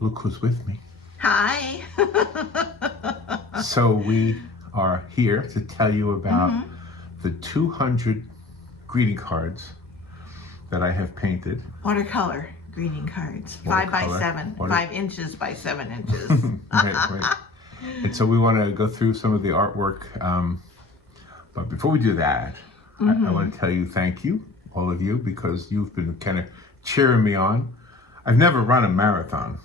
Look who's with me. Hi. So we are here to tell you about the 200 greeting cards that I have painted. Watercolor greeting cards. Watercolor. 5 by 7. 5 inches by 7 inches. Right. And so we want to go through some of the artwork. But before we do that, I want to tell you thank you, all of you, because you've been kind of cheering me on. I've never run a marathon.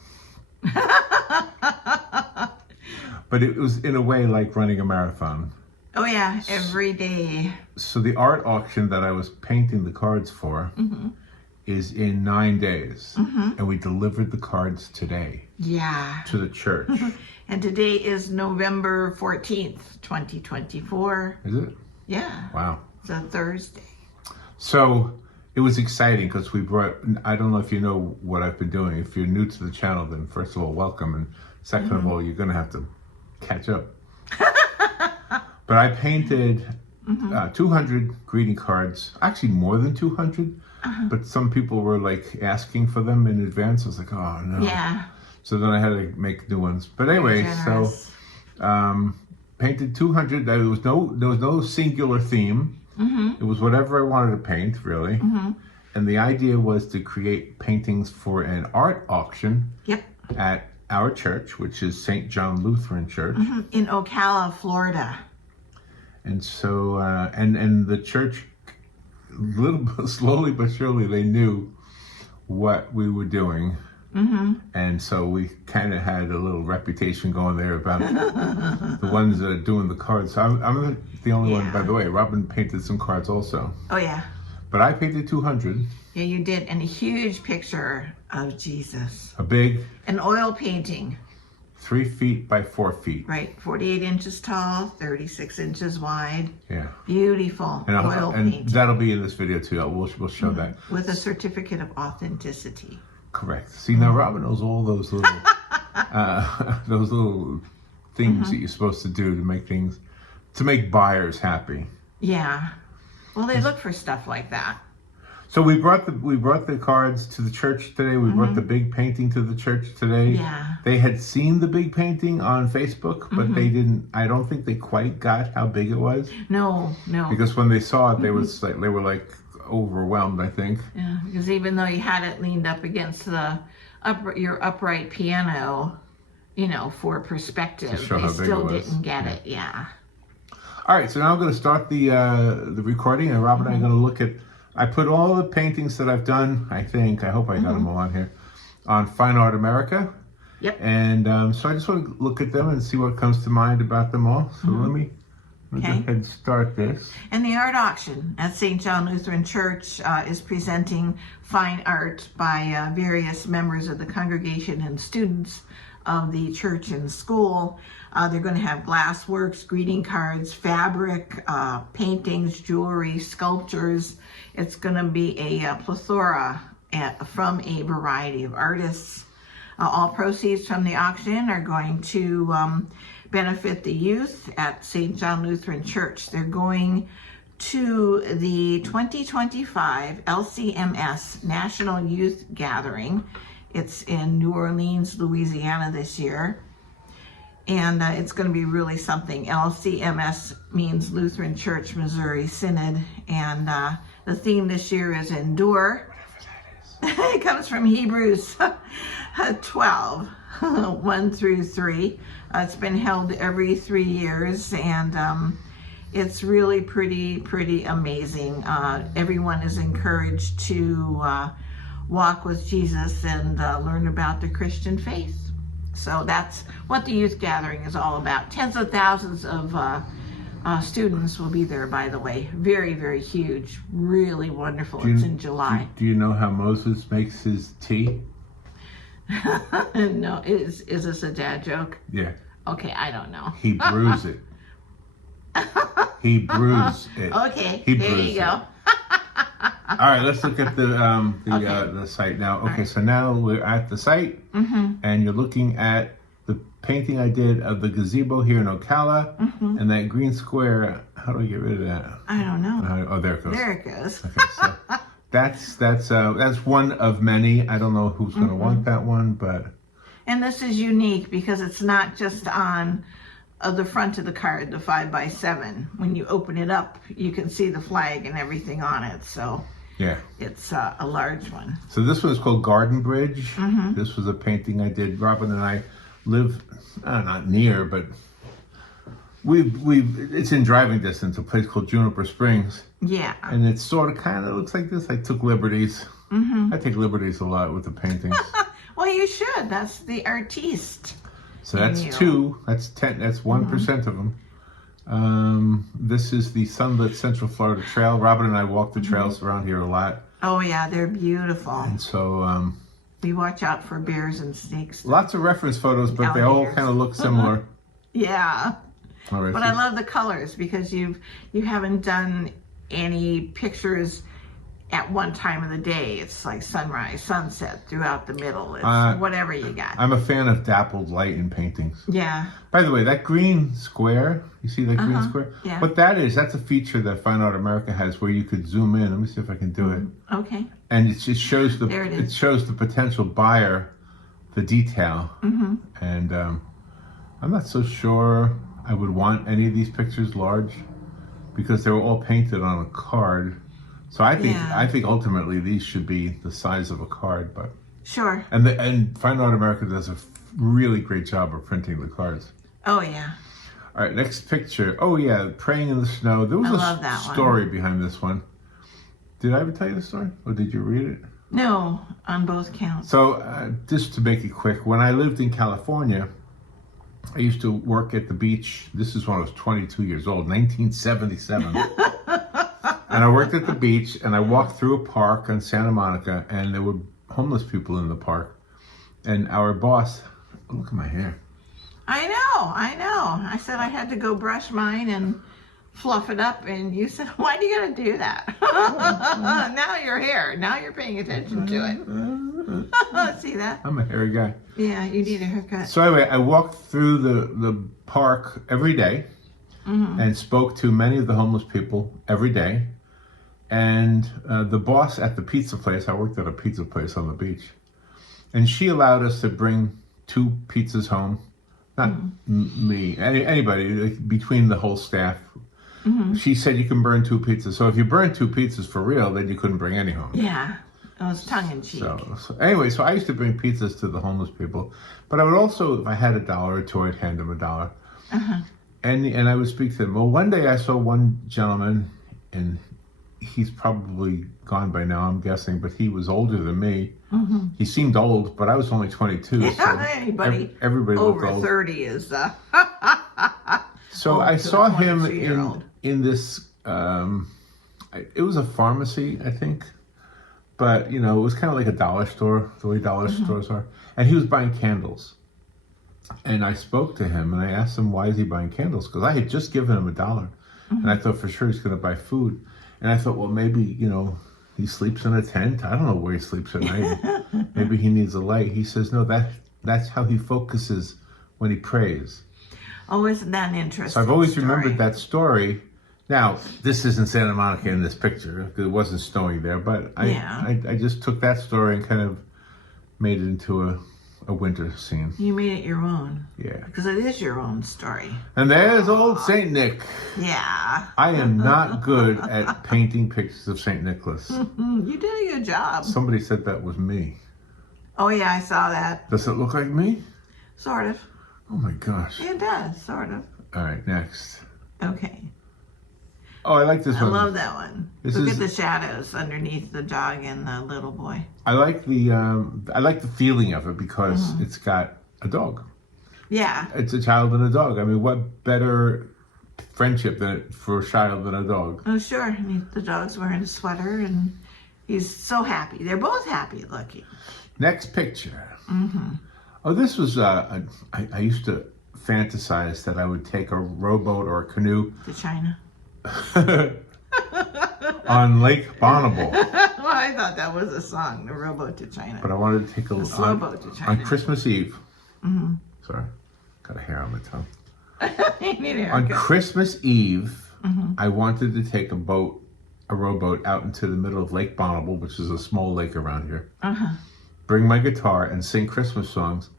But it was in a way like running a marathon. Oh yeah, every day. So the art auction that I was painting the cards for is in 9 days. And we delivered the cards today. Yeah. To the church. And today is November 14th, 2024. Is it? Yeah. Wow. It's a Thursday. So it was exciting because we brought, I don't know if you know what I've been doing. If you're new to the channel, then first of all, welcome. And second of all, you're going to have to catch up. But I painted 200 greeting cards, actually more than 200. But some people were like asking for them in advance. I was like, oh no. Yeah. So then I had to make new ones. But anyway, so painted 200. There was no singular theme. It was whatever I wanted to paint, really. And the idea was to create paintings for an art auction at our church, which is St. John Lutheran Church. In Ocala, Florida. And so, and the church, slowly but surely, they knew what we were doing. And so we kind of had a little reputation going there about the ones that are doing the cards. So I'm the only one, by the way. Robin painted some cards also. Oh yeah. But I painted 200. Yeah, you did. And a huge picture of Jesus. A big. An oil painting. 3 feet by 4 feet. Right, 48 inches tall, 36 inches wide. Yeah. Beautiful oil painting. And that'll be in this video too. We'll show that. With a certificate of authenticity. Correct. See, now Robin knows all those little things that you're supposed to do to make buyers happy. Yeah. Well, they look for stuff like that. So we brought the cards to the church today. We brought the big painting to the church today. Yeah. They had seen the big painting on Facebook, but they didn't. I don't think they quite got how big it was. No. Because when they saw it, they were like overwhelmed, I think. Yeah, because even though you had it leaned up against your upright piano, for perspective, they still didn't get it. Yeah. All right, so now I'm going to start the recording, and Rob and I are going to look at. I put all the paintings that I've done. I hope I got them all on here, on Fine Art America. Yep. And so I just want to look at them and see what comes to mind about them all. So let me go ahead and start this. And the art auction at St. John Lutheran Church is presenting fine art by various members of the congregation and students of the church and school. They're going to have glass works, greeting cards, fabric, paintings, jewelry, sculptures. It's going to be a plethora from a variety of artists. All proceeds from the auction are going to benefit the youth at St. John Lutheran Church. They're going to the 2025 LCMS National Youth Gathering. It's in New Orleans, Louisiana this year. And it's going to be really something. LCMS means Lutheran Church Missouri Synod. And the theme this year is Endure. Whatever that is. It comes from Hebrews 12, 1 through 3. It's been held every 3 years, and it's really pretty amazing. Everyone is encouraged to walk with Jesus and learn about the Christian faith. So that's what the youth gathering is all about. Tens of thousands of students will be there, by the way. Very huge, really wonderful. It's in July. Do you know how Moses makes his tea? No, is this a dad joke? Yeah. Okay, I don't know. He brews it. He brews it. Okay, there you go. All right, let's look at the site now. Okay, so now we're at the site, and you're looking at the painting I did of the gazebo here in Ocala, and that green square. How do I get rid of that? I don't know. Oh, there it goes. There it goes. Okay, so that's one of many. I don't know who's going to want that one, but And this is unique because it's not just on the front of the card, the 5x7. When you open it up, you can see the flag and everything on it. So Yeah. it's a large one. So this one is called Garden Bridge. This was a painting I did. Robin and I live not near, but it's in driving distance, a place called Juniper Springs. Yeah. And it sort of kind of looks like this. I took liberties. I take liberties a lot with the paintings. Well, you should. That's the artiste. So that's you. 2. That's 10. That's 1% of them. This is the Sunlit Central Florida Trail. Robin and I walk the trails around here a lot. Oh, yeah, they're beautiful. And so We watch out for bears and snakes. lots of reference photos, but they all Alligators. kind of look similar. Yeah. All right, But so- I love the colors because you haven't done any pictures at one time of the day. It's like sunrise, sunset throughout the middle. It's whatever you got. I'm a fan of dappled light in paintings. Yeah. By the way, that green square, you see that green square? Yeah. What that is, that's a feature that Fine Art America has where you could zoom in. Let me see if I can do it. Okay. And it just shows the There it is. shows the potential buyer the detail. And I'm not so sure I would want any of these pictures large because they were all painted on a card. So I think ultimately these should be the size of a card, but Sure. and Fine Art America does a really great job of printing the cards. Oh, yeah. All right, next picture. Oh yeah, praying in the snow. There was I a love that one. story behind this one. Did I ever tell you the story, or did you read it? No, on both counts. So just to make it quick, when I lived in California, I used to work at the beach. This is when I was 22 years old, 1977. And I worked at the beach, and I walked through a park on Santa Monica, and there were homeless people in the park. And our boss, look at my hair. I know. I said I had to go brush mine and fluff it up, and you said, why do you gotta do that? Now you're here. Now you're paying attention to it. See that? I'm a hairy guy. Yeah, you need a haircut. So anyway, I walked through the park every day and spoke to many of the homeless people every day. And the boss at the pizza place, I worked at a pizza place on the beach, and she allowed us to bring 2 pizzas home. Not me, anybody, like, between the whole staff. She said you can burn 2 pizzas. So if you burn 2 pizzas for real, then you couldn't bring any home. Yeah, it was tongue in cheek. So anyway, so I used to bring pizzas to the homeless people, but I would also, if I had $1 or 2, I'd hand them $1. And I would speak to them. Well, one day I saw one gentleman, and he's probably gone by now, I'm guessing, but he was older than me. He seemed old, but I was only 22. Yeah, so anybody everybody looked over old. 30 is So old I to saw a him 22-year-old. in this, it was a pharmacy, I think. But, you know, it was kind of like a dollar store, the way dollar stores are. And he was buying candles. And I spoke to him, and I asked him, why is he buying candles? Because I had just given him $1. And I thought for sure he's going to buy food. And I thought, well, maybe, you know, he sleeps in a tent. I don't know where he sleeps at night. Maybe he needs a light. He says, no, that's how he focuses when he prays. Oh, isn't that an interesting So I've always story? remembered that story. Now, this isn't Santa Monica in this picture. It wasn't snowing there. But I just took that story and kind of made it into a winter scene. You made it your own. Yeah. Because it is your own story. And there's old Saint Nick. Yeah. I am not good at painting pictures of Saint Nicholas. You did a good job. Somebody said that was me. Oh, yeah, I saw that. Does it look like me? Sort of. Oh my gosh. It does, sort of. All right, next. Okay. Oh, I like this I one. love that one. This Look is- at the shadows underneath the dog and the little boy. I like the feeling of it because it's got a dog. Yeah. It's a child and a dog. I mean, what better friendship for a child than a dog? Oh, sure. I mean, the dog's wearing a sweater and he's so happy. They're both happy looking. Next picture. Oh, this was, I used to fantasize that I would take a rowboat or a canoe To China. on Lake Bonneville. Well, I thought that was a song, the rowboat to China. But I wanted to take a slow boat to China. on Christmas Eve. Sorry, got a hair on my tongue. You need a On haircut. Christmas Eve, I wanted to take a rowboat out into the middle of Lake Bonneville, which is a small lake around here. Bring my guitar and sing Christmas songs,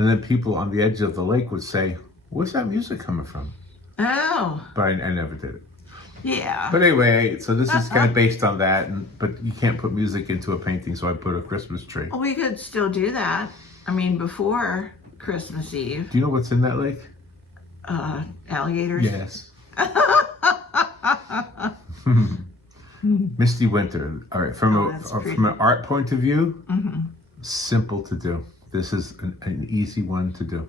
And then people on the edge of the lake would say, "Where's that music coming from?" Oh, But I never did it. yeah. But anyway, so this is kind of based on that, but you can't put music into a painting, so I put a Christmas tree. Well, we could still do that. I mean, before Christmas Eve. Do you know what's in that lake? Alligators. Yes. Misty Winter. All right, from an art point of view, simple to do. This is an easy one to do.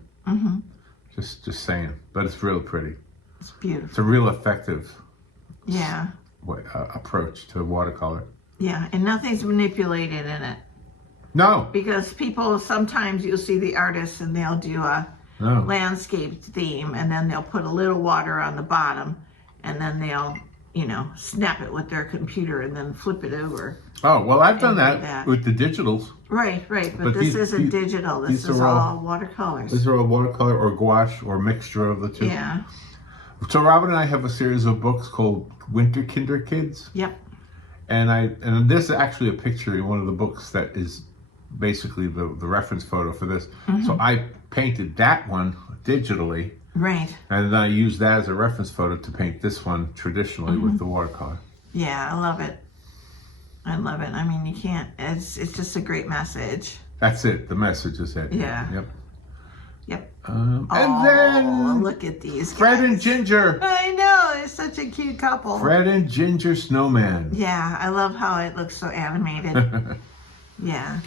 Just saying, but it's real pretty. It's beautiful. It's a real effective approach to watercolor. Yeah, and nothing's manipulated in it. No. Because people, sometimes you'll see the artists and they'll do a landscape theme, and then they'll put a little water on the bottom, and then they'll, snap it with their computer and then flip it over. Oh, well, I've done that with the digitals. Right. But this isn't digital. This is all watercolors. These are all watercolor or gouache or mixture of the two. Yeah. So Robin and I have a series of books called Winter Kinder Kids. Yep. And this is actually a picture in one of the books that is basically the reference photo for this. So I painted that one digitally. Right. And then I used that as a reference photo to paint this one traditionally with the watercolor. Yeah, I love it. I mean, you can't, it's just a great message. That's it. The message is it. Yeah. Yep. And then look at these Fred guys. and Ginger. I know, they're such a cute couple. Fred and Ginger Snowman. Yeah, I love how it looks so animated. Yeah.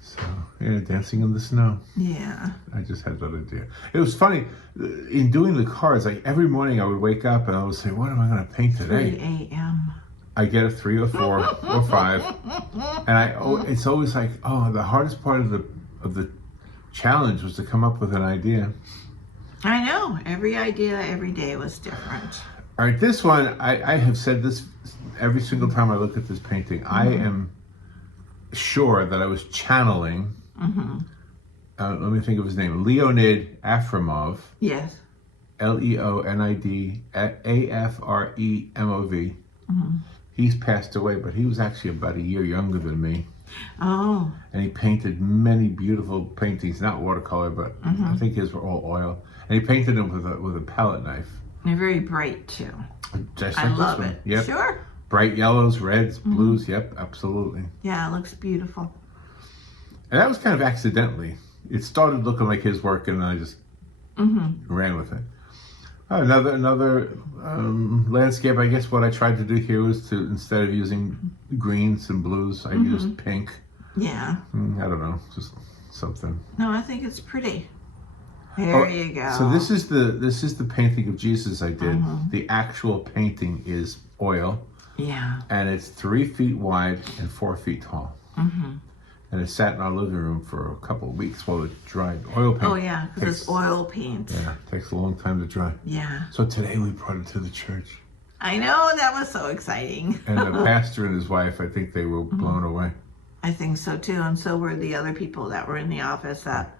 So, dancing in the snow. Yeah. I just had that idea. It was funny, in doing the cards, like every morning I would wake up and I would say, what am I going to paint today? 3 a.m. I get a 3 or 4 or 5. And it's always like, the hardest part of the challenge was to come up with an idea. I know. Every idea, every day was different. All right, this one, I have said this every single time I look at this painting. I am sure that I was channeling, let me think of his name, Leonid Afremov. Yes. Leonid Afremov. He's passed away, but he was actually about a year younger than me. Oh. And he painted many beautiful paintings, not watercolor, but I think his were all oil. And he painted them with a palette knife. They're very bright too. Just I like love this one. it. Yep. Sure. Bright yellows, reds, blues. Yep, absolutely. Yeah, it looks beautiful. And that was kind of accidentally. It started looking like his work, and I just ran with it. Another landscape. I guess what I tried to do here was to, instead of using greens and blues, I used pink. Yeah. I don't know, just something. No, I think it's pretty. There you go. So this is the painting of Jesus I did. The actual painting is oil. Yeah. And it's 3 feet wide and 4 feet tall. And it sat in our living room for a couple of weeks while it dried. Oil paint. Oh yeah, because it's oil paint. Yeah, it takes a long time to dry. Yeah. So today we brought it to the church. I know, that was so exciting. And the pastor and his wife, I think they were blown away. I think so too, and so were the other people that were in the office that,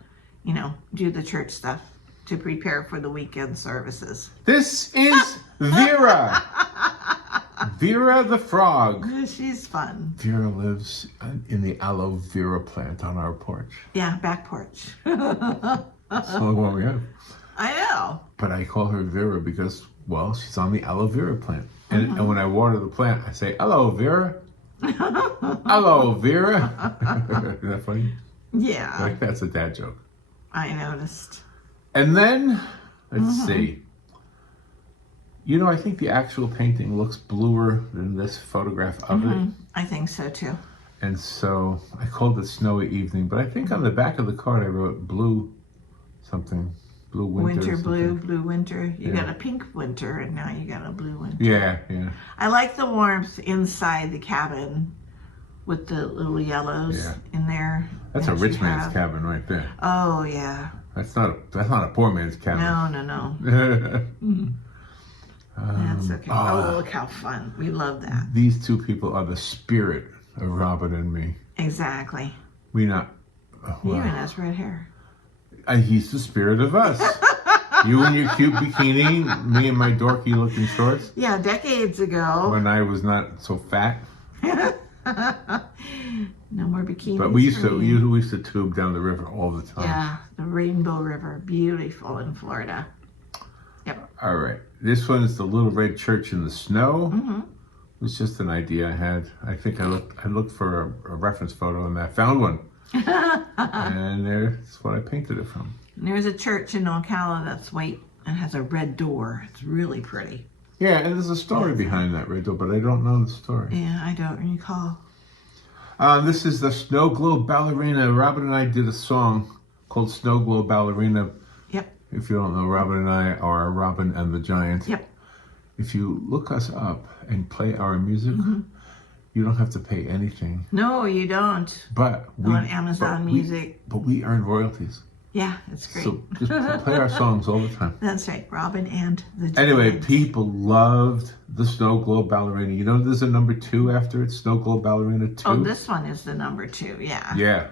do the church stuff to prepare for the weekend services. This is Vera. Vera the frog. She's fun. Vera lives in the aloe vera plant on our porch. Yeah, back porch. That's the only one we have. I know. But I call her Vera because, well, she's on the aloe vera plant. And when I water the plant, I say, "Hello, Vera." Hello, Vera. Isn't that funny? Yeah. Like, that's a dad joke. I noticed. And then, let's see. I think the actual painting looks bluer than this photograph of it. I think so too. And so I called it Snowy Evening, but I think on the back of the card I wrote blue something. Blue winter. Blue winter. You got a pink winter and now you got a blue winter. Yeah. I like the warmth inside the cabin with the little yellows in there. That's a rich man's cabin right there. Oh yeah. That's not a poor man's cabin. No. That's okay. Look how fun. We love that. These two people are the spirit of Robin and me. Exactly. We not. You and us red hair. He's the spirit of us. You in your cute bikini, me in my dorky looking shorts. Yeah, decades ago. When I was not so fat. No more bikinis. But we used to tube down the river all the time. Yeah, the Rainbow River. Beautiful in Florida. Yep. All right. This one is the Little Red Church in the Snow. Mm-hmm. It was just an idea I had. I think I looked for a reference photo and I found one. And there's what I painted it from. And there's a church in Ocala that's white and has a red door. It's really pretty. Yeah, and there's a story behind that red door, but I don't know the story. Yeah, I don't recall. This is the Snow Globe Ballerina. Robin and I did a song called Snow Globe Ballerina. Yep. If you don't know, Robin and I are Robin and the Giant. Yep. If you look us up and play our music, you don't have to pay anything. No, you don't. But On Amazon Music. But we earn royalties. Yeah, it's great. So just play our songs all the time. That's right, Robin and the Giants. Anyway, people loved the Snow Globe Ballerina. You know there's a number 2 after it, Snow Globe Ballerina 2? Oh, this one is the number 2, yeah. Yeah.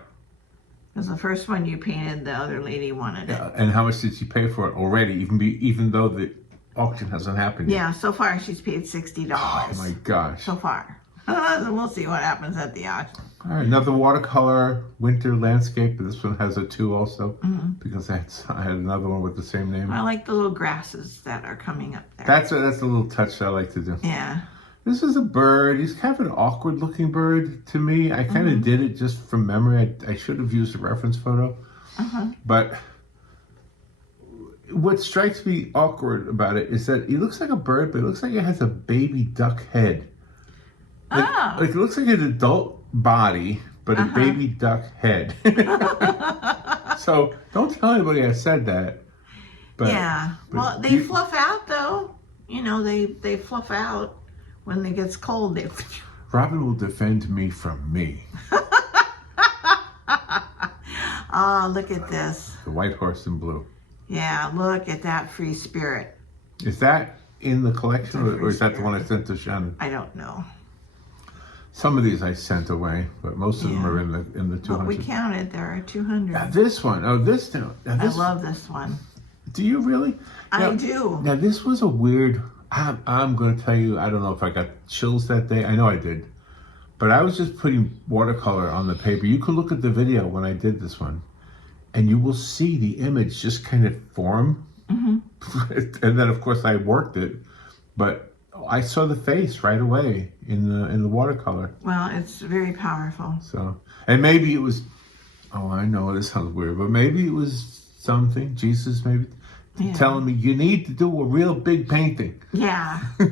Because the first one you painted, the other lady wanted it. And how much did she pay for it already, even though the auction hasn't happened yet? Yeah, so far she's paid $60. Oh my gosh. So far. We'll see what happens at the auction. All right, another watercolor winter landscape. This one has a 2 also, because I had another one with the same name. I like the little grasses that are coming up there. That's a little touch I like to do. Yeah. This is a bird. He's kind of an awkward looking bird to me. I kind of did it just from memory. I should have used a reference photo. But what strikes me awkward about it is that he looks like a bird, but it looks like it has a baby duck head. Like it looks like an adult body, but a baby duck head. So don't tell anybody I said that. But, yeah. Well, they fluff out though. You know, they fluff out when it gets cold. They. Robin will defend me from me. Oh, look at this. The white horse in blue. Yeah, look at that free spirit. Is that in the collection, or is that the one I sent to Shannon? I don't know. Some of these I sent away, but most of them are in the 200. But we counted. There are 200. Now this one, I love this one. Do you really? I do. Now this was a weird. I'm going to tell you. I don't know if I got chills that day. I know I did, but I was just putting watercolor on the paper. You could look at the video when I did this one, and you will see the image just kind of form. And then of course I worked it, but I saw the face right away in the watercolor. Well, it's very powerful. So, and maybe it was, oh, I know this sounds weird, but maybe it was something, Jesus maybe telling me, you need to do a real big painting. Yeah. Yeah,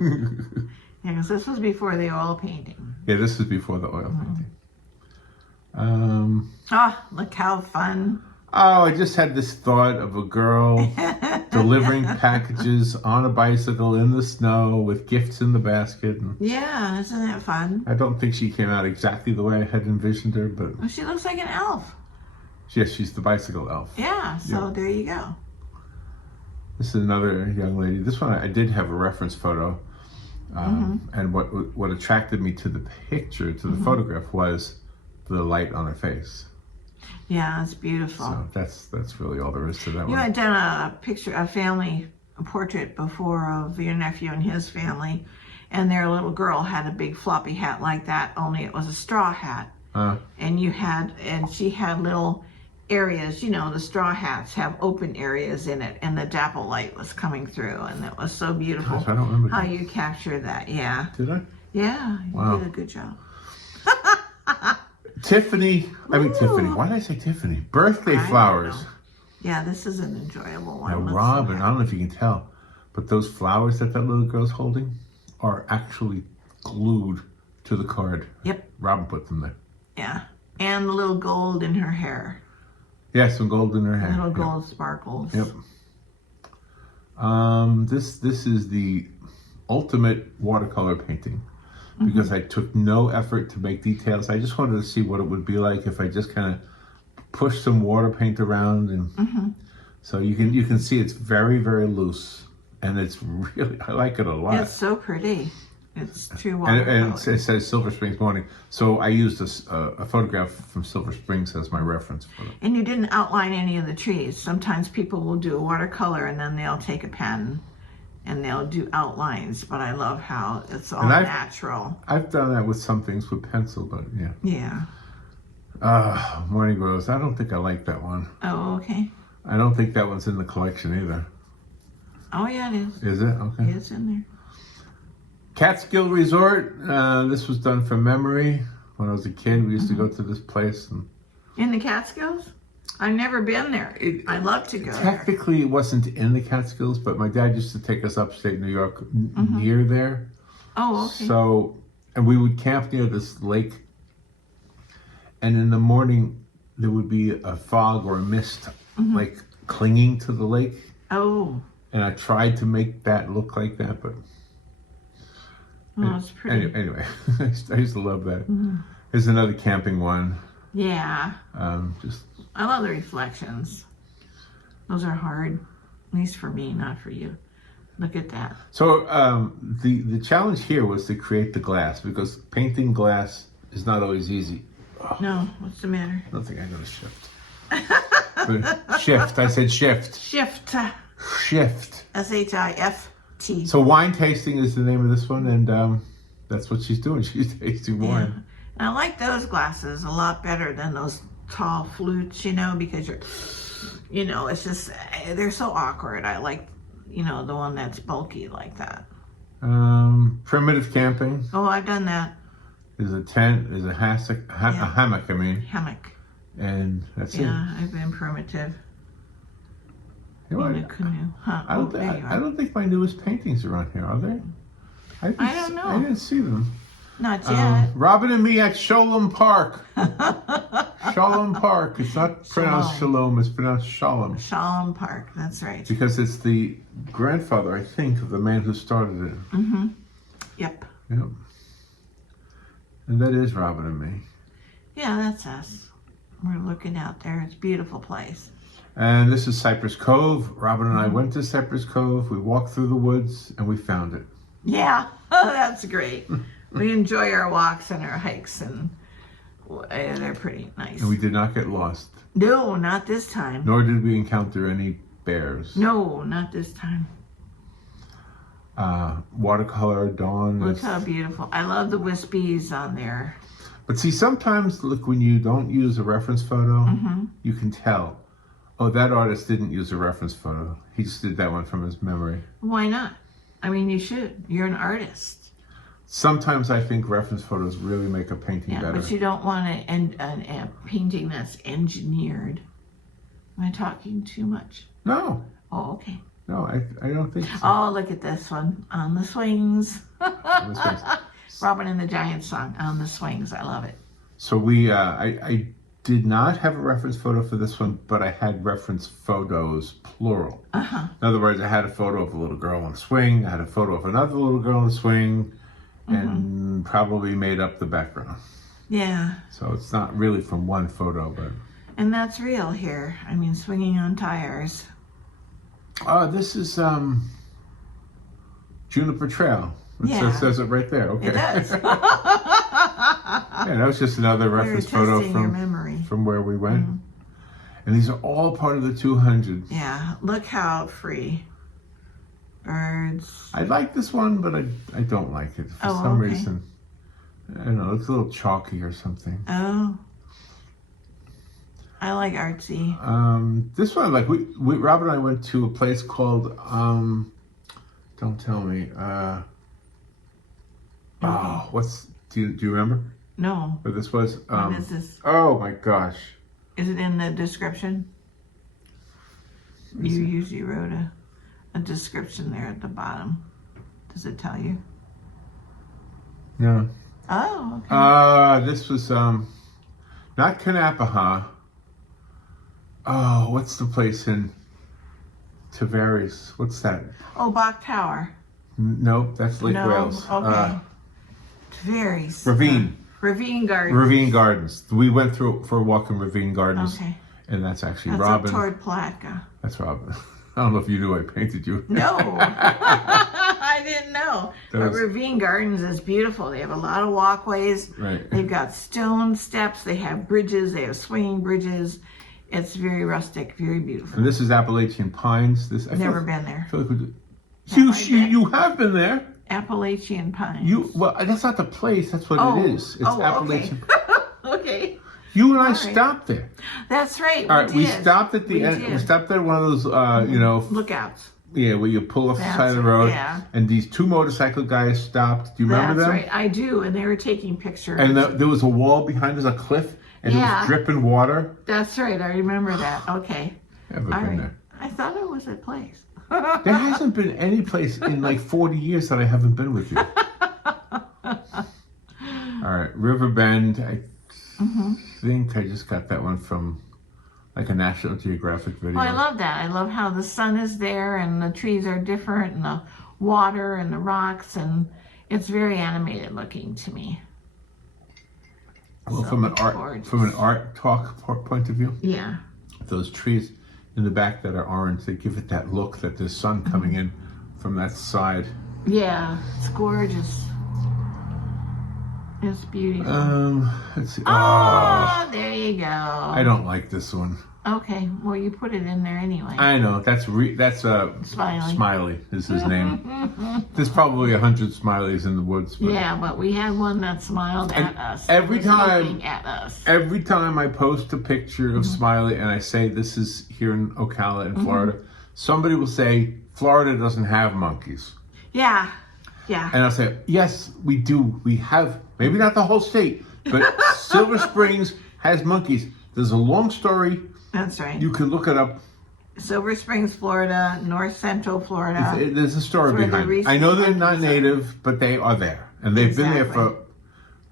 because this was before the oil painting. Yeah, this was before the oil painting. Oh, look how fun. Oh, I just had this thought of a girl delivering packages on a bicycle in the snow with gifts in the basket. And yeah, isn't that fun? I don't think she came out exactly the way I had envisioned her, but... Well, she looks like an elf. Yes, she's the bicycle elf. Yeah, so there you go. This is another young lady. This one I did have a reference photo. And what attracted me to the picture, to the photograph, was the light on her face. Yeah, it's beautiful. So that's really all there is to that one. You had done a portrait before of your nephew and his family, and their little girl had a big floppy hat like that, only it was a straw hat. And she had little areas, you know, the straw hats have open areas in it, and the dapple light was coming through, and it was so beautiful. Gosh, I don't remember how that. you captured that. Yeah. Did I? Yeah, Wow. you did a good job. Tiffany, why did I say Tiffany? Birthday flowers. Yeah, this is an enjoyable one. Now, Let's Robin, see. I don't know if you can tell, but those flowers that little girl's holding are actually glued to the card. Yep. Robin put them there. Yeah, and the little gold in her hair. Yeah, some gold in her hair. Little gold sparkles. Yep. This is the ultimate watercolor painting because I took no effort to make details. I just wanted to see what it would be like if I just kind of pushed some water paint around, and so you can see it's very, very loose, and it's really, I like it a lot. It's so pretty. It's true watercolor. And it says Silver Springs Morning, so I used a photograph from Silver Springs as my reference for it. And you didn't outline any of the trees. Sometimes people will do a watercolor and then they'll take a pen and they'll do outlines, but I love how it's all natural. I've done that with some things with pencil, but yeah. Yeah. Morning Rose, I don't think I like that one. Oh, okay. I don't think that one's in the collection either. Oh, yeah, it is. Is it? Okay. It's in there. Catskill Resort. This was done from memory. When I was a kid, we used to go to this place. And In the Catskills? I've never been there. I'd love to go there. technically, it wasn't in the Catskills, but my dad used to take us upstate New York near there. Oh, okay. So, and we would camp near this lake. And in the morning, there would be a fog or a mist, like clinging to the lake. Oh, And I tried to make that look like that, but well, it's pretty. anyway, I used to love that. Here's another camping one. Yeah. Just I love the reflections. Those are hard. At least for me, not for you. Look at that. so the challenge here was to create the glass, because painting glass is not always easy. No, what's the matter? I don't think I got a shift. But shift. I said shift. Shift. Shift. SHIFT. So wine tasting is the name of this one, and that's what she's doing. She's tasting wine. And I like those glasses a lot better than those tall flutes, because it's just, they're so awkward. I like, the one that's bulky like that. Primitive camping. Oh, I've done that. There's a tent. There's a hammock. I mean, Hammock. and that's it. Yeah, I've been primitive. You know, In a canoe. Huh. I don't think my newest paintings are on here, are they? I don't know. I didn't see them. Not yet. Robin and me at Sholem Park. Sholem Park. It's not pronounced Shalom. It's pronounced Sholem. Shalom Park. That's right. Because it's the grandfather, I think, of the man who started it. Yep. Yep. And that is Robin and me. Yeah, that's us. We're looking out there. It's a beautiful place. And this is Cypress Cove. Robin and I went to Cypress Cove. We walked through the woods and we found it. Yeah, that's great. We enjoy our walks and our hikes, and they're pretty nice. And we did not get lost. No, not this time. Nor did we encounter any bears. No, not this time. Watercolor Dawn. Look how beautiful. I love the wispies on there. But see, sometimes, look, when you don't use a reference photo, you can tell. Oh, that artist didn't use a reference photo. He just did that one from his memory. Why not? I mean, you should. You're an artist. Sometimes I think reference photos really make a painting better. But you don't want a painting that's engineered. Am I talking too much? No. Oh, okay. No, I don't think so. Oh, look at this one. On the Swings. On the Swings. Robin and the Giants song, On the Swings. I love it. So we, I did not have a reference photo for this one, but I had reference photos, plural. In other words, I had a photo of a little girl on a swing. I had a photo of another little girl on a swing, and probably made up the background. Yeah. So it's not really from one photo, but... And that's real here. I mean, swinging on tires. This is Juniper Trail. Yeah. It says it right there. Okay. It does. Yeah, that was just another reference photo testing your memory. from where we went. And these are all part of the 200. Yeah, look how free. Birds. I like this one, but I don't like it for some reason. I don't know, it looks a little chalky or something. Oh. I like artsy. This one, like we Rob and I went to a place called don't tell me. Do you remember? No. What this was? What is this? Oh my gosh. Is it in the description? You usually wrote a description there at the bottom. Does it tell you? No. Oh, okay. This was not Kanapaha. Oh, what's the place in Tavares? What's that? Oh, Bach Tower. Nope, that's Lake Wales. Okay. Tavares. Ravine. Ravine Gardens. Ravine Gardens. We went through for a walk in Ravine Gardens. Okay. And that's actually That's Robin. up toward Palatka. That's Robin. I don't know if you knew I painted you. No. I didn't know. That But was- Ravine Gardens is beautiful. They have a lot of walkways. Right. They've got stone steps. They have bridges. They have swinging bridges. It's very rustic, very beautiful. And this is Appalachian Pines. Never been there. I feel like we do. Have You have been there. Appalachian Pines. Well, that's not the place. That's what it is. It's Appalachian. Okay. You and I All right. stopped there. That's right. All right, we did. stopped at the We end. did. We stopped at one of those, you know, Lookouts. yeah, where you pull off the That's side of the road, yeah. and these two motorcycle guys stopped. Do you remember That's them? right. I do, and they were taking pictures. And there was a wall behind us, a cliff, and it Yeah. was dripping water. That's right. I remember that. Okay. Never All been right. there. I thought it was a place. There hasn't been any place in like 40 years that I haven't been with you. All right, River Bend. I think I just got that one from like a National Geographic video. Well, I love that. I love how the sun is there and the trees are different and the water and the rocks, and it's very animated looking to me. Well, So from an gorgeous. art talk point of view, Yeah. those trees in the back that are orange, they give it that look that there's sun coming in from that side. Yeah. It's gorgeous. It's beautiful. Let's see. Oh, there you go. I don't like this one. Okay. Well, you put it in there anyway. I know that's Smiley. Smiley is his name. There's probably 100 Smileys in the woods. But Yeah, but we had one that smiled at us. every It was time- looking at us. every time I post a picture of Smiley and I say this is here in Ocala in Florida, somebody will say Florida doesn't have monkeys, Yeah. Yeah. and I'll say yes, we do. We have maybe not the whole state, but Silver Springs has monkeys. There's a long story. That's right. You can look it up. Silver Springs, Florida, North Central Florida. There's a story Where the behind it. recent I know they're not monkeys are. native, but they are there, and they've been there for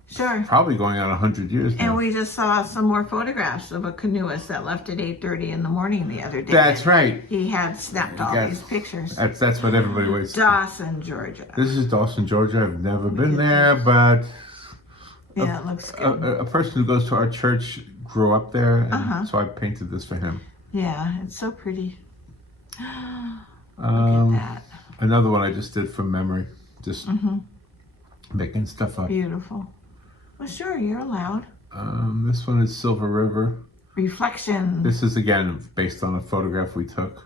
Sure. probably going on 100 years now. And we just saw some more photographs of a canoeist that left at 8:30 in the morning the other day. That's right. He had snapped all Yes. these pictures. That's what everybody waits for. Dawson, Georgia. This is Dawson, Georgia. I've never been there, but Yeah, it looks good. a person who goes to our church grew up there, and Uh-huh. so I painted this for him. Yeah, it's so pretty. Look at that. Another one I just did from memory, just making stuff up. Beautiful. Well, sure, you're allowed. This one is Silver River. Reflection. This is again based on a photograph we took.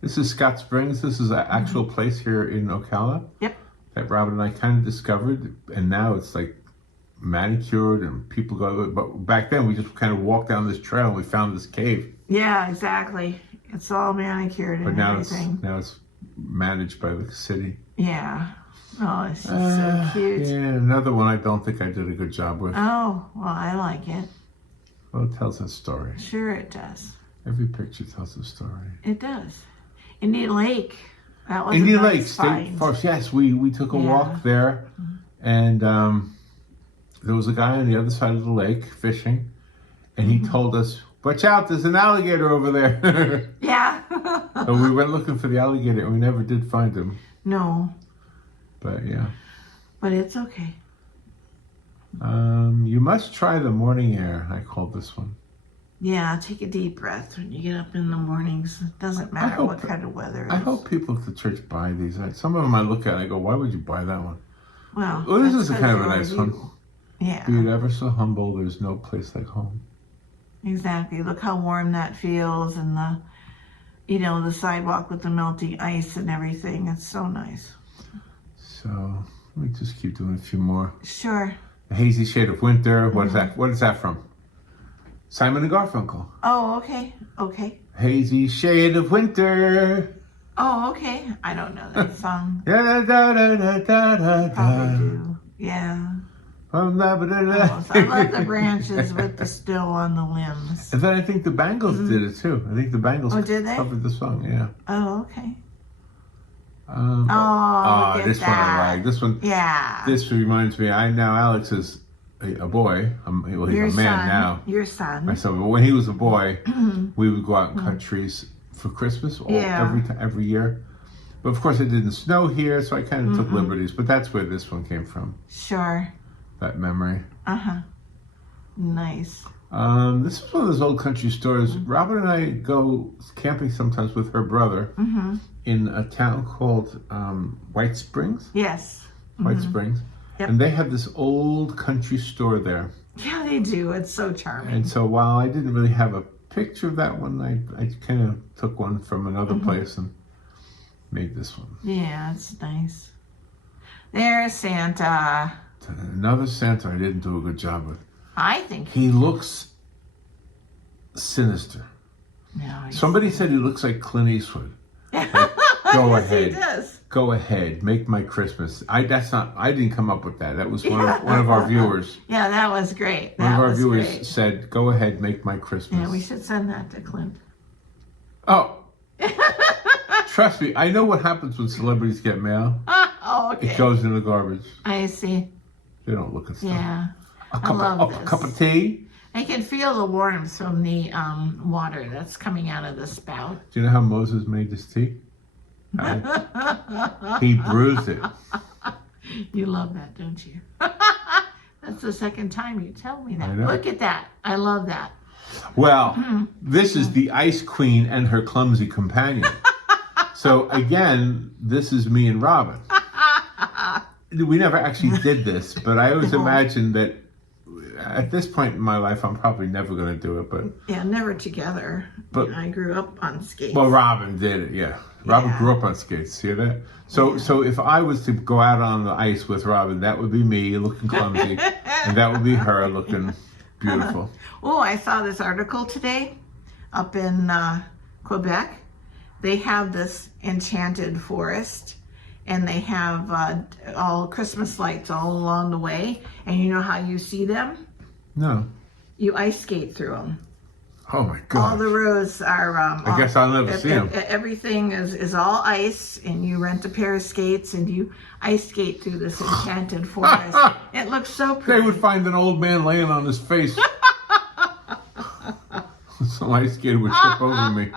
This is Scott Springs. This is an actual place here in Ocala. Yep. That Robin and I kind of discovered, and now it's like manicured and people go. But back then we just kind of walked down this trail and we found this cave. Yeah, exactly. It's all manicured But and now everything. it's managed by the city. Yeah. Oh, it's just so cute. Yeah, another one I don't think I did a good job with. Oh, well, I like it. Well, it tells a story. Sure it does. Every picture tells a story. It does. Indian Lake. That was Indian a Lake nice State find. Forest. Yes, we took a Yeah. walk there, and there was a guy on the other side of the lake fishing, and he told us, "Watch out! There's an alligator over there." Yeah. And we went looking for the alligator, and we never did find him. No, But yeah, but it's okay. you must try the morning air. I called this one. Yeah, take a deep breath when you get up in the mornings. It doesn't matter hope- what kind of weather it I is. hope people at the church buy these. Some of them I look at and I go, "Why would you buy that one?" Well, Well, this that's is a 'cause kind of a they're nice you. one. Yeah, Be it ever so humble, there's no place like home. exactly. Look how warm that feels, and the sidewalk with the melting ice and everything. It's so nice. So let me just keep doing a few more. Sure. The Hazy Shade of Winter. What is that? What is that from? Simon and Garfunkel. Oh, okay. Okay. Hazy Shade of Winter. Oh, okay. I don't know that song. Da da da da da da Probably da. do. Yeah. Oh, Oh, so I love the branches with the still on the limbs. And then I think the Bangles did it too. I think the Bangles Oh, did they? covered the song. Yeah. Oh, okay. Ah, look at this one I that. like. This one. Yeah. This reminds me. Alex is a boy. Well, he's Your a man son. now. Your son. Myself, but when he was a boy, we would go out and cut trees for Christmas Yeah. every year. But of course, it didn't snow here, so I kind of took liberties. But that's where this one came from. Sure. That memory. Uh-huh. Nice. This is one of those old country stores. Robin and I go camping sometimes with her brother in a town called White Springs. Yes. White Springs. Yep. And they have this old country store there. Yeah, they do. It's so charming. And so while I didn't really have a picture of that one, I kind of took one from another place and made this one. Yeah, it's nice. There's Santa. Another Santa I didn't do a good job with. I think He looks sinister. no, Somebody said he looks like Clint Eastwood. Like, go yes, ahead. he does. Go ahead. Make my Christmas. I didn't come up with that. That was one of our viewers. Yeah, that was great. One That of our was viewers great. said, "Go ahead, make my Christmas." Yeah, we should send that to Clint. Oh, trust me, I know what happens when celebrities get mail. Oh, okay. It goes in the garbage. I see. They don't look at stuff. Yeah. A love this. cup of tea. I can feel the warmth from the water that's coming out of the spout. Do you know how Moses made this tea? He bruised it. You love that, don't you? That's the second time you tell me I that. know. Look at that. I love that. Well, this is the Ice Queen and her clumsy companion. So again, this is me and Robin. We never actually did this, but I always imagined that at this point in my life, I'm probably never going to do it. But Yeah, never together. But- I grew up on skates. well, Robin did it. Yeah, Robin Yeah. grew up on skates. See that? So if I was to go out on the ice with Robin, that would be me looking clumsy, and that would be her looking beautiful. Oh, I saw this article today up in Quebec. They have this enchanted forest, and they have all Christmas lights all along the way. And you know how you see them? No. You ice skate through them. Oh my All God. the roads are. I guess I'll never see them. Everything is all ice, and you rent a pair of skates, and you ice skate through this enchanted forest. It looks so They pretty. would find an old man laying on his face. Some ice skater would trip over me.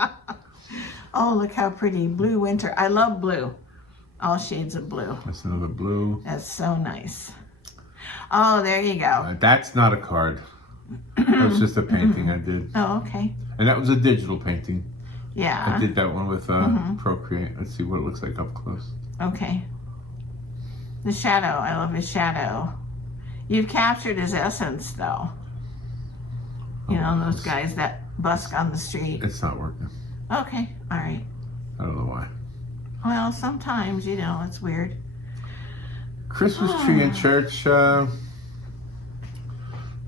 Oh, look how pretty. Blue winter. I love blue. All shades of blue. That's another blue. That's so nice. Oh, there you go. That's not a card. That was just a painting I did. Oh, okay. And that was a digital painting. Yeah. I did that one with Procreate. Let's see what it looks like up close. Okay. The shadow. I love his shadow. You've captured his essence, though. You know, those guys that busk on the street. It's not working. Okay. All right. I don't know why. Well, sometimes, you know, it's weird. Christmas tree in church.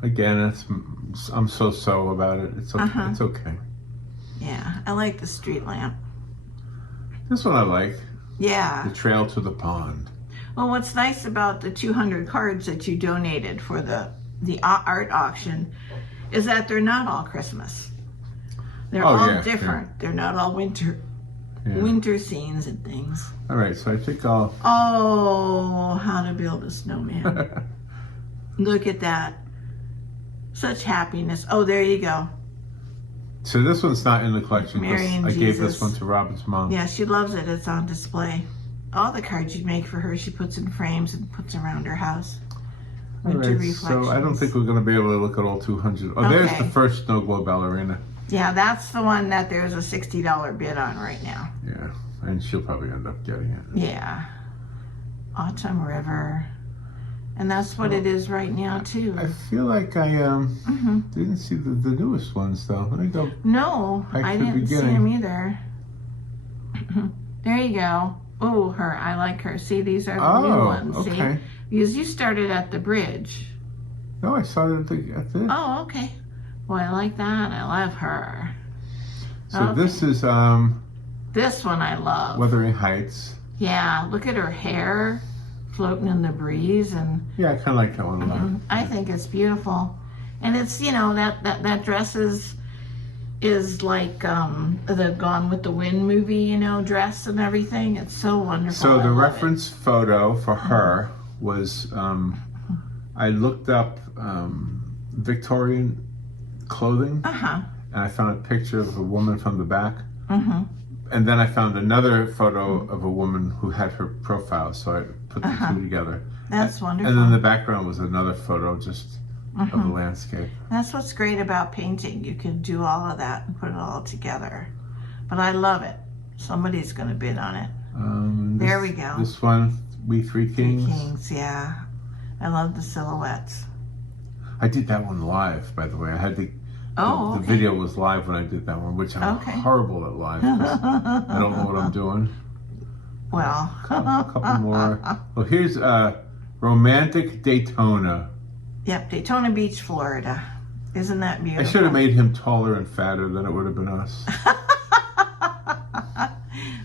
Again, I'm so about it. It's okay. It's okay. Yeah. I like the street lamp. This one I like. Yeah. The trail to the pond. Well, what's nice about the 200 cards that you donated for the art auction is that they're not all Christmas. They're all different. Yeah. They're not all winter scenes and things. All right, so I think I'll... Oh, how to build a snowman. Look at that. Such happiness. Oh, there you go. So this one's not in the collection. Mary and I gave Jesus. this one to Robin's mom. Yeah, she loves it. It's on display. All the cards you make for her, she puts in frames and puts around her house. All Winter right, reflections. so I don't think we're going to be able to look at all 200. Oh, there's Okay. the first snow globe ballerina. Yeah, that's the one that there's a $60 bid on right now. Yeah, and she'll probably end up getting it. Yeah. Autumn River. And that's what it is right now, too. I feel like I didn't see the newest ones, though. Let me go. No, Back I to the didn't see beginning. him either. There you go. Oh, her. I like her. See, these are the new ones. Okay. See? Because you started at the bridge. No, I saw it at the Oh, okay. Boy, I like that. I love her. So Okay. this is This one I love. Wuthering Heights. Yeah, look at her hair floating in the breeze, and Yeah, I kind of like that one a lot. I think it's beautiful. And it's, you know, that dress is like the Gone with the Wind movie, you know, dress and everything. It's so wonderful. So I the love reference photo for her was I looked up Victorian clothing, it. Uh-huh. and I found a picture of a woman from the back. Mm-hmm. And then I found another photo of a woman who had her profile, so I put the two together. That's wonderful. And then the background was another photo just of the landscape. That's what's great about painting. You can do all of that and put it all together. But I love it. Somebody's going to bid on it. There we go. This one, We Three Kings. Kings, yeah. I love the silhouettes. I did that one live, by the way. I had the Oh, okay. video was live when I did that one, which I'm Okay. horrible at live. 'Cause I don't know what I'm doing. Well, A couple more. Well, here's Romantic Daytona. Yep, Daytona Beach, Florida. Isn't that I beautiful? should have made him taller and fatter, then it would have been us.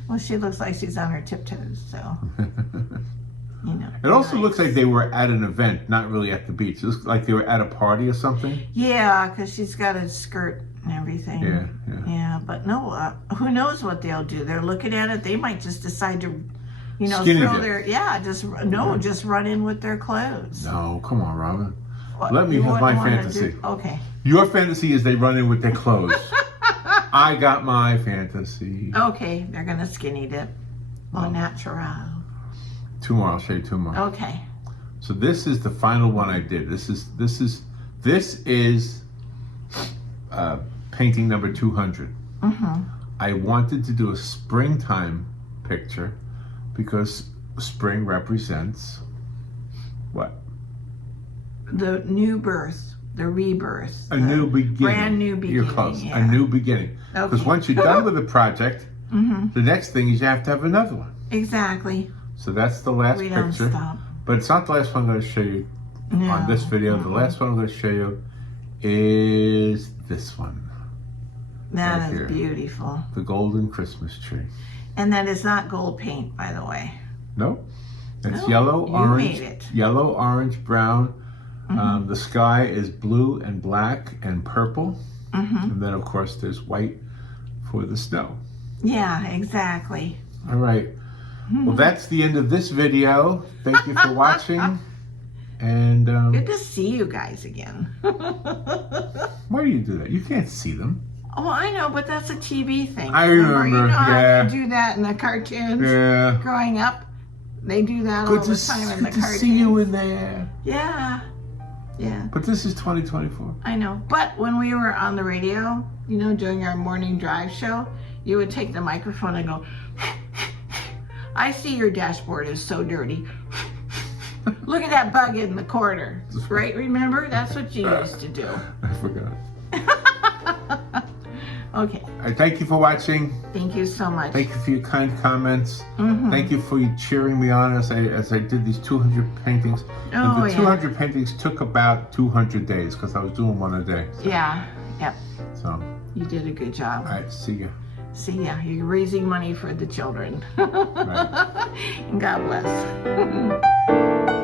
Well, she looks like she's on her tiptoes, so, you know. It also looks like they were at an event, not really at the beach. It looks like they were at a party or something. Yeah, because she's got a skirt and everything. Yeah. Yeah, but no, who knows what they'll do? They're looking at it. They might just decide to, you know, Skinny throw dip. their, just run in with their clothes. No, come on, Robin. What, Let me you have my wouldn't wanna fantasy. do- Okay. Your fantasy is they run in with their clothes. I got my fantasy. Okay, they're going to skinny dip. Au natural. Two more. I'll show you two more. Okay. So this is the final one I did. This is painting number 200. Mm-hmm. I wanted to do a springtime picture because spring represents what? The new birth, the rebirth. A new beginning. Brand new beginning. You're close. Yeah. A new beginning. Because Okay. once you're done with the project, Mm-hmm. the next thing is you have to have another one. Exactly. So that's the last We don't picture. stop. But it's not the last one I'm going to show you No. on this video. The last one I'm going to show you is this one. That right is here. beautiful. The golden Christmas tree. And that is not gold paint, by the way. Nope. It's No, yellow, you orange, made it. yellow, orange, brown. Mm-hmm. The sky is blue and black and purple. Mm-hmm. And then, of course, there's white for the snow. Yeah, exactly. All right. Well, that's the end of this video. Thank you for watching. And Good to see you guys again. why do you do that? You can't see them. Oh, I know, but that's a TV thing. I You remember, know how yeah. they do that in the cartoons Yeah. growing up? They do that all the time in the Good to cartoons. see you in there. Yeah. Yeah, But this is 2024. I know. But when we were on the radio, you know, doing our morning drive show, you would take the microphone and go, I see your dashboard is so dirty. Look at that bug in the corner. Right? Remember? That's what you used to do. I forgot. Okay. All right, thank you for watching. Thank you so much. Thank you for your kind comments. Mhm. Thank you for you cheering me on as I did these 200 paintings. Oh, the yeah. 200 paintings took about 200 days because I was doing one a day. Yeah. Yep. So, You did a good job. all right, see ya. See ya. You're raising money for the children. Right. And God bless.